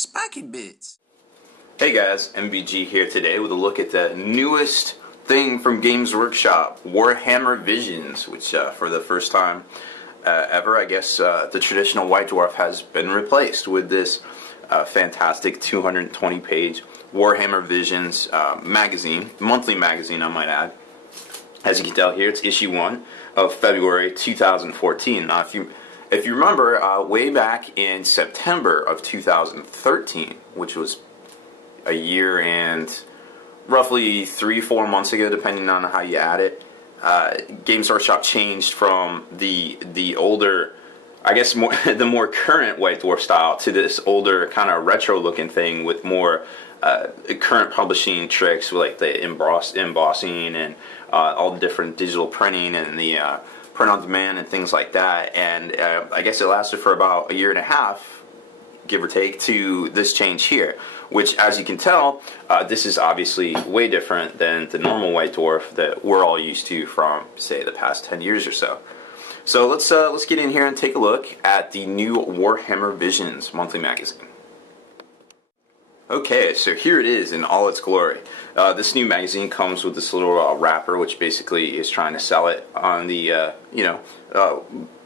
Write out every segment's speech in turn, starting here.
Spiky Bits. Hey guys, MVG here today with a look at the newest thing from Games Workshop, Warhammer Visions, which for the first time ever, I guess, the traditional White Dwarf has been replaced with this fantastic 220-page Warhammer Visions magazine, monthly magazine I might add. As you can tell here, it's issue 1 of February 2014. Now, if you remember, way back in September of 2013, which was a year and roughly 3-4 months ago, depending on how you add it, Games Workshop changed from the older, I guess the more current White Dwarf style to this older kind of retro looking thing with more current publishing tricks, like the embossing and all the different digital printing and the print on demand and things like that. And I guess it lasted for about a year and a half, give or take, to this change here, which, as you can tell, this is obviously way different than the normal White Dwarf that we're all used to from, say, the past 10 years or so. So let's get in here and take a look at the new Warhammer Visions monthly magazine. Okay, so here it is in all its glory. This new magazine comes with this little wrapper, which basically is trying to sell it on the,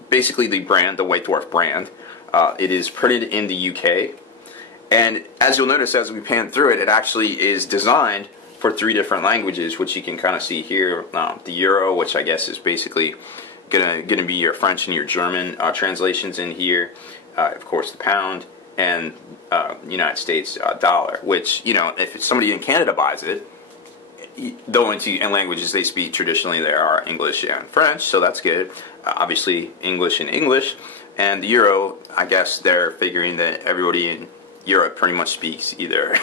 basically the brand, the White Dwarf brand. It is printed in the UK, and as you'll notice as we pan through it, it actually is designed for 3 different languages, which you can kind of see here. The Euro, which I guess is basically gonna be your French and your German translations in here. Of course, the pound, and United States dollar, which, if somebody in Canada buys it, the only 2 languages they speak traditionally there are English and French, so that's good. Obviously English and English, and the Euro, I guess they're figuring that everybody in Europe pretty much speaks either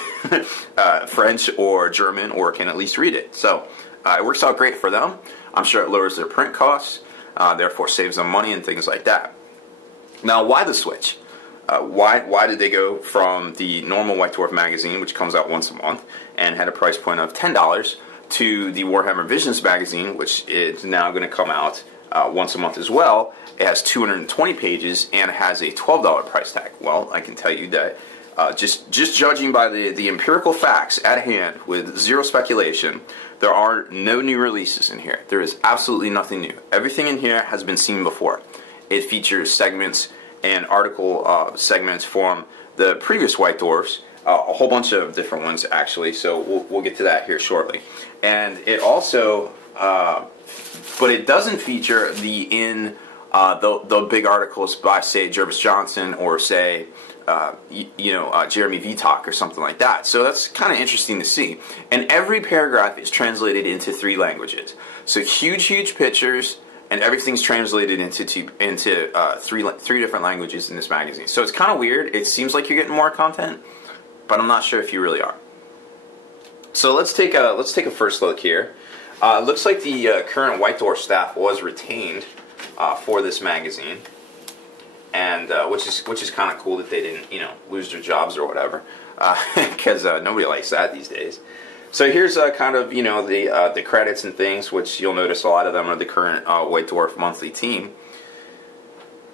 French or German, or can at least read it. So it works out great for them. I'm sure it lowers their print costs, therefore saves them money and things like that. Now, why the switch? Why did they go from the normal White Dwarf magazine, which comes out once a month and had a price point of $10, to the Warhammer Visions magazine, which is now going to come out once a month as well? It has 220 pages and has a $12 price tag. Well, I can tell you that just judging by the empirical facts at hand, with zero speculation, there are no new releases in here. There is absolutely nothing new. Everything in here has been seen before. It features segments and article segments from the previous White Dwarfs, a whole bunch of different ones actually, so we'll get to that here shortly. And it also, but it doesn't feature the big articles by, say, Jervis Johnson or, say, Jeremy Vitak or something like that. So that's kind of interesting to see. And every paragraph is translated into 3 languages. So huge pictures, and everything's translated into 3 different languages in this magazine. So it's kind of weird. It seems like you're getting more content, but I'm not sure if you really are. So let's take a first look here. It looks like the current White Dwarf staff was retained for this magazine, and which is kind of cool that they didn't lose their jobs or whatever, because nobody likes that these days. So here's kind of the credits and things, which you'll notice a lot of them are the current White Dwarf monthly team.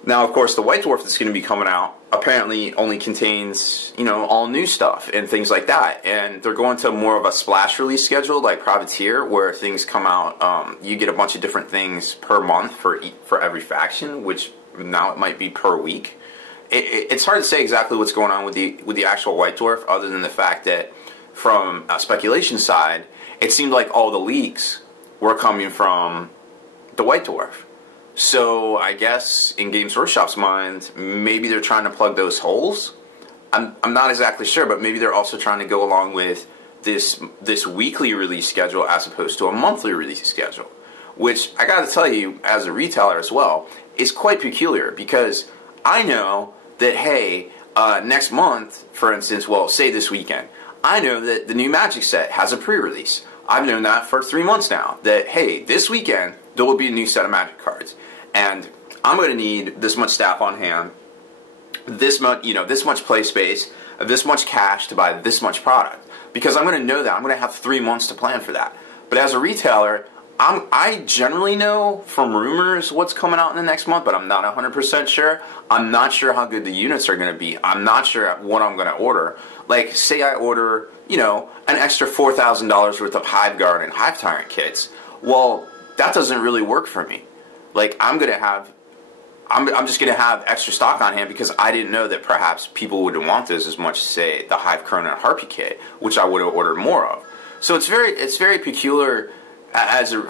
Now, of course, the White Dwarf that's going to be coming out apparently only contains all new stuff and things like that, and they're going to more of a splash release schedule like Privateer, where things come out. You get a bunch of different things per month for every faction, which now it might be per week. It's hard to say exactly what's going on with the actual White Dwarf, other than the fact that, from a speculation side, it seemed like all the leaks were coming from the White Dwarf. So I guess in Games Workshop's mind, maybe they're trying to plug those holes. I'm not exactly sure, but maybe they're also trying to go along with this weekly release schedule as opposed to a monthly release schedule, which I got to tell you, as a retailer as well, is quite peculiar, because I know that, hey, next month, for instance, well, say this weekend, I know that the new Magic set has a pre-release. I've known that for 3 months now, that, hey, this weekend there will be a new set of Magic cards, and I'm going to need this much staff on hand, this much play space, this much cash to buy this much product, because I'm going to know that. I'm going to have 3 months to plan for that. But as a retailer, I generally know from rumors what's coming out in the next month, but I'm not 100% sure. I'm not sure how good the units are going to be. I'm not sure what I'm going to order. Like, say I order, an extra $4,000 worth of Hive Guard and Hive Tyrant kits. Well, that doesn't really work for me. Like, I'm just going to have extra stock on hand because I didn't know that perhaps people wouldn't want those as much as, say, the Hive Crone and Harpy kit, which I would have ordered more of. So it's very peculiar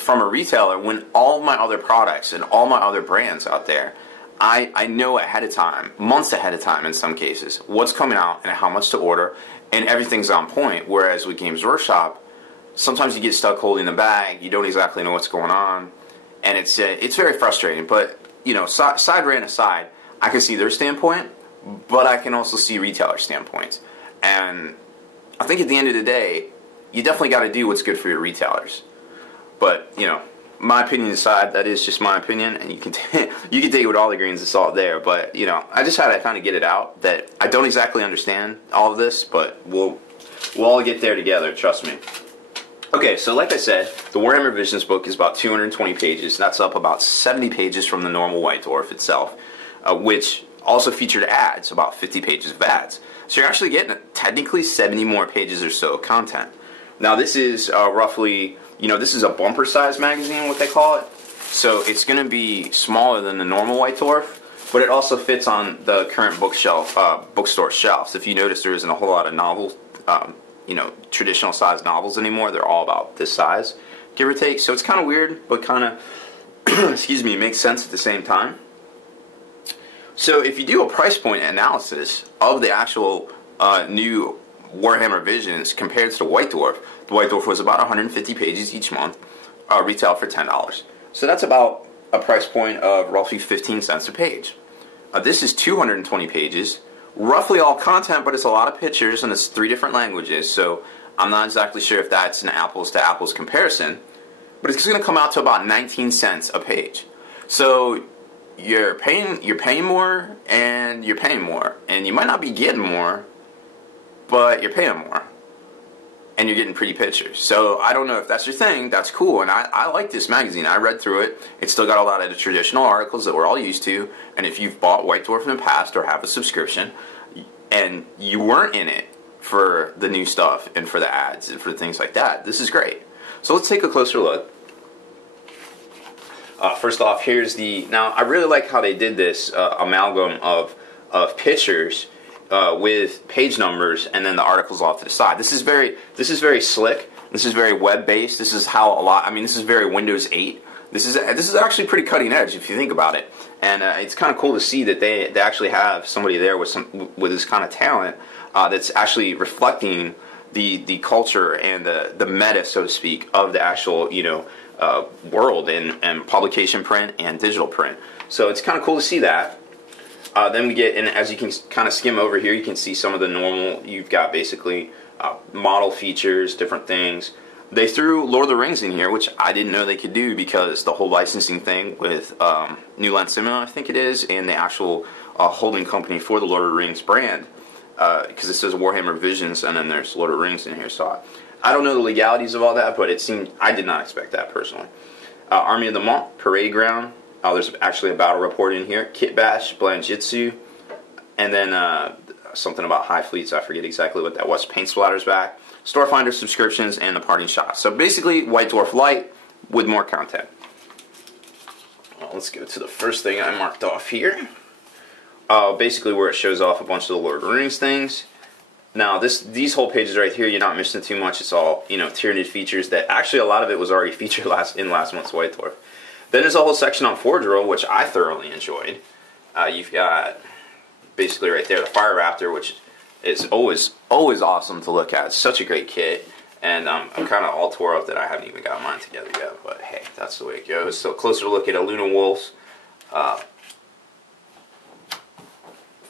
from a retailer when all my other products and all my other brands out there, I know ahead of time, months ahead of time in some cases, what's coming out and how much to order, and everything's on point. Whereas with Games Workshop, sometimes you get stuck holding the bag, you don't exactly know what's going on, and it's very frustrating. But side rant aside, I can see their standpoint, but I can also see retailer standpoints, and I think at the end of the day, you definitely got to do what's good for your retailers. But, my opinion aside, that is just my opinion, and you can you can take it with all the grains of salt there. But, I just had to kind of get it out that I don't exactly understand all of this, but we'll all get there together, trust me. Okay, so like I said, the Warhammer Visions book is about 220 pages. That's up about 70 pages from the normal White Dwarf itself, which also featured ads, about 50 pages of ads. So you're actually getting technically 70 more pages or so of content. Now this is roughly, this is a bumper size magazine, what they call it. So it's going to be smaller than the normal White Dwarf, but it also fits on the current bookstore shelves. If you notice, there isn't a whole lot of novels, traditional size novels anymore. They're all about this size, give or take. So it's kind of weird, but kind of, excuse me, makes sense at the same time. So if you do a price point analysis of the actual new Warhammer Visions compared to the White Dwarf was about 150 pages each month, retail for $10. So that's about a price point of roughly 15 cents a page. This is 220 pages, roughly all content, but it's a lot of pictures and it's 3 different languages, so I'm not exactly sure if that's an apples to apples comparison, but it's going to come out to about 19 cents a page. So you're paying more, and you might not be getting more, but you're paying more, and you're getting pretty pictures. So I don't know if that's your thing. That's cool, and I like this magazine. I read through it. It's still got a lot of the traditional articles that we're all used to, and if you've bought White Dwarf in the past or have a subscription, and you weren't in it for the new stuff and for the ads and for things like that, this is great. So let's take a closer look. First off, here's now I really like how they did this amalgam of pictures with page numbers and then the articles off to the side. This is very slick. This is very web based. This is how this is very Windows 8. This is actually pretty cutting edge if you think about it. And it's kind of cool to see that they actually have somebody there with this kind of talent that's actually reflecting the culture and the meta, so to speak, of the actual world and publication print and digital print. So it's kind of cool to see that. Then we get, and as you can kind of skim over here, you can see some of the normal. You've got basically model features, different things. They threw Lord of the Rings in here, which I didn't know they could do because the whole licensing thing with New Line Cinema, I think it is, and the actual holding company for the Lord of the Rings brand, because it says Warhammer Visions, and then there's Lord of the Rings in here. So I don't know the legalities of all that, but it seemed I did not expect that personally. Army of the Month, Parade Ground. There's actually a battle report in here. Kit Bash, Blanjitsu, and then something about High Fleets. I forget exactly what that was. Paint Splatters back. Store Finder subscriptions, and the parting shot. So basically, White Dwarf Light with more content. Well, let's go to the first thing I marked off here. Basically, where it shows off a bunch of the Lord of the Rings things. Now, these whole pages right here, you're not missing too much. It's all tiered features that actually a lot of it was already featured in last month's White Dwarf. Then there's a whole section on Forge Roll, which I thoroughly enjoyed. You've got basically right there the Fire Raptor, which is always awesome to look at. It's such a great kit, and I'm kind of all tore up that I haven't even got mine together yet. But hey, that's the way it goes. So closer look at a Luna Wolves Fire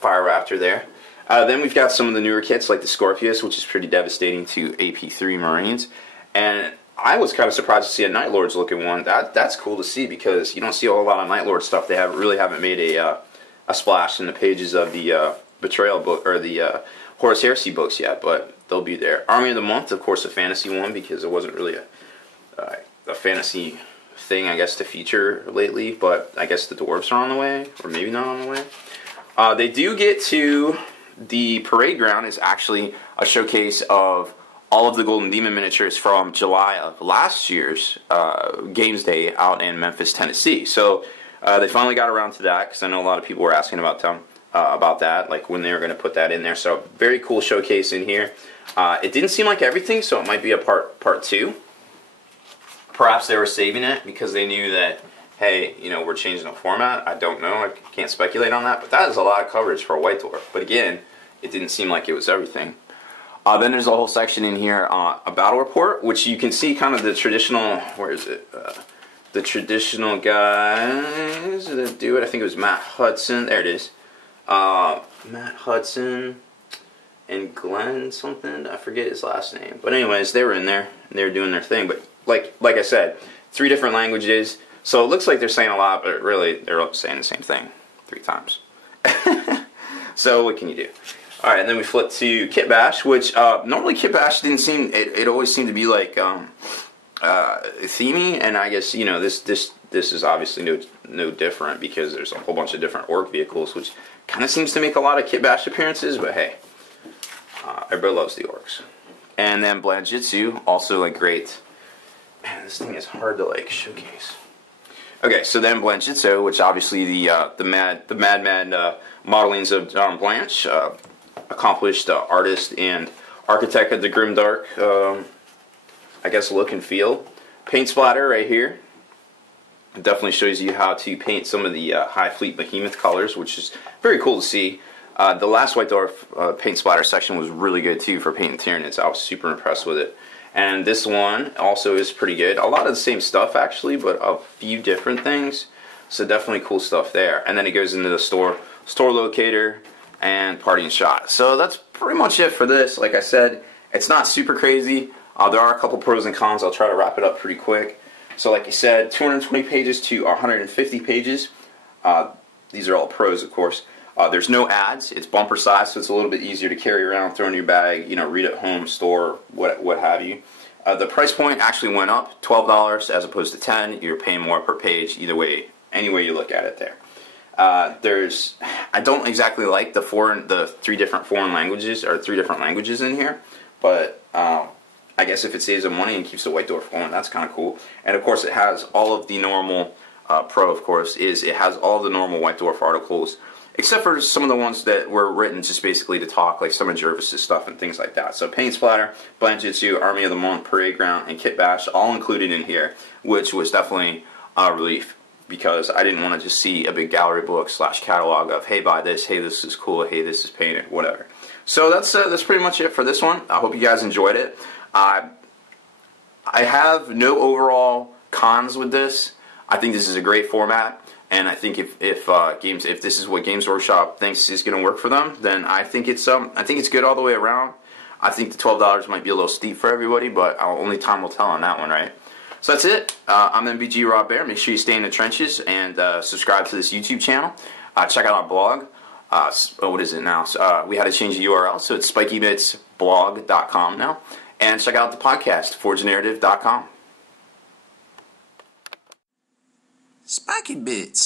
Raptor there. Then we've got some of the newer kits like the Scorpius, which is pretty devastating to AP3 Marines, and I was kind of surprised to see a Night Lords looking one. That's cool to see because you don't see a whole lot of Night Lord stuff. They really haven't made a splash in the pages of the Betrayal book or the Horus Heresy books yet, but they'll be there. Army of the Month, of course, a fantasy one because it wasn't really a fantasy thing, I guess, to feature lately, but I guess the dwarves are on the way, or maybe not on the way. They do get to the parade ground is actually a showcase of all of the Golden Demon miniatures from July of last year's Games Day out in Memphis, Tennessee. So they finally got around to that, because I know a lot of people were asking about that, like when they were going to put that in there. So very cool showcase in here. It didn't seem like everything, so it might be a part two. Perhaps they were saving it because they knew that, hey, you know, we're changing the format. I don't know. I can't speculate on that. But that is a lot of coverage for a White Dwarf. But again, it didn't seem like it was everything. Then there's a whole section in here, a battle report, which you can see kind of the traditional, where is it? The traditional guys that do it. I think it was Matt Hudson. There it is. Matt Hudson and Glenn something. I forget his last name. But anyways, they were in there, and they were doing their thing. But like I said, 3 different languages. So it looks like they're saying a lot, but really they're saying the same thing 3 times. So what can you do? All right, and then we flip to Kit Bash, which normally Kit Bash didn't seem. It always seemed to be like themey, and I guess, you know, this is obviously no different, because there's a whole bunch of different orc vehicles, which kind of seems to make a lot of Kit Bash appearances. But hey, everybody loves the orcs. And then Blanjitsu, also like great. Man, this thing is hard to like showcase. Okay, so then Blanjitsu, which obviously the madman modelings of Blanche, accomplished artist and architect of the Grimdark, I guess, look and feel. Paint splatter right here. It definitely shows you how to paint some of the High Fleet Behemoth colors, which is very cool to see. The last White Dwarf paint splatter section was really good too for painting Tyranids. I was super impressed with it. And this one also is pretty good. A lot of the same stuff actually, but a few different things. So definitely cool stuff there. And then it goes into the store locator, and party and shot. So that's pretty much it for this. Like I said, it's not super crazy. There are a couple pros and cons. I'll try to wrap it up pretty quick. So like I said, 220 pages to 150 pages. These are all pros, of course. There's no ads. It's bumper size, so it's a little bit easier to carry around, throw in your bag, you know, read at home, store, what have you. The price point actually went up, $12 as opposed to $10. You're paying more per page, either way, any way you look at it there. I don't exactly like the 3 different foreign languages, or 3 different languages in here, but I guess if it saves them money and keeps the White Dwarf going, that's kind of cool. And of course, it has all of the normal pro. Of course, it has all the normal White Dwarf articles, except for some of the ones that were written just basically to talk, like some of Jervis's stuff and things like that. So Paint Splatter, Blanjitsu, Army of the Month, Parade Ground, and Kit Bash, all included in here, which was definitely a relief, because I didn't want to just see a big gallery book / catalog of, hey, buy this, hey, this is cool, hey, this is painted, whatever. So that's pretty much it for this one. I hope you guys enjoyed it. I have no overall cons with this. I think this is a great format, and I think if this is what Games Workshop thinks is going to work for them, then I think it's good all the way around. I think the $12 might be a little steep for everybody, but only time will tell on that one, right? So that's it. I'm MBG Rob Bear. Make sure you stay in the trenches and subscribe to this YouTube channel. Check out our blog. What is it now? We had to change the URL, so it's spikybitsblog.com now. And check out the podcast, forgenarrative.com. Spiky Bits.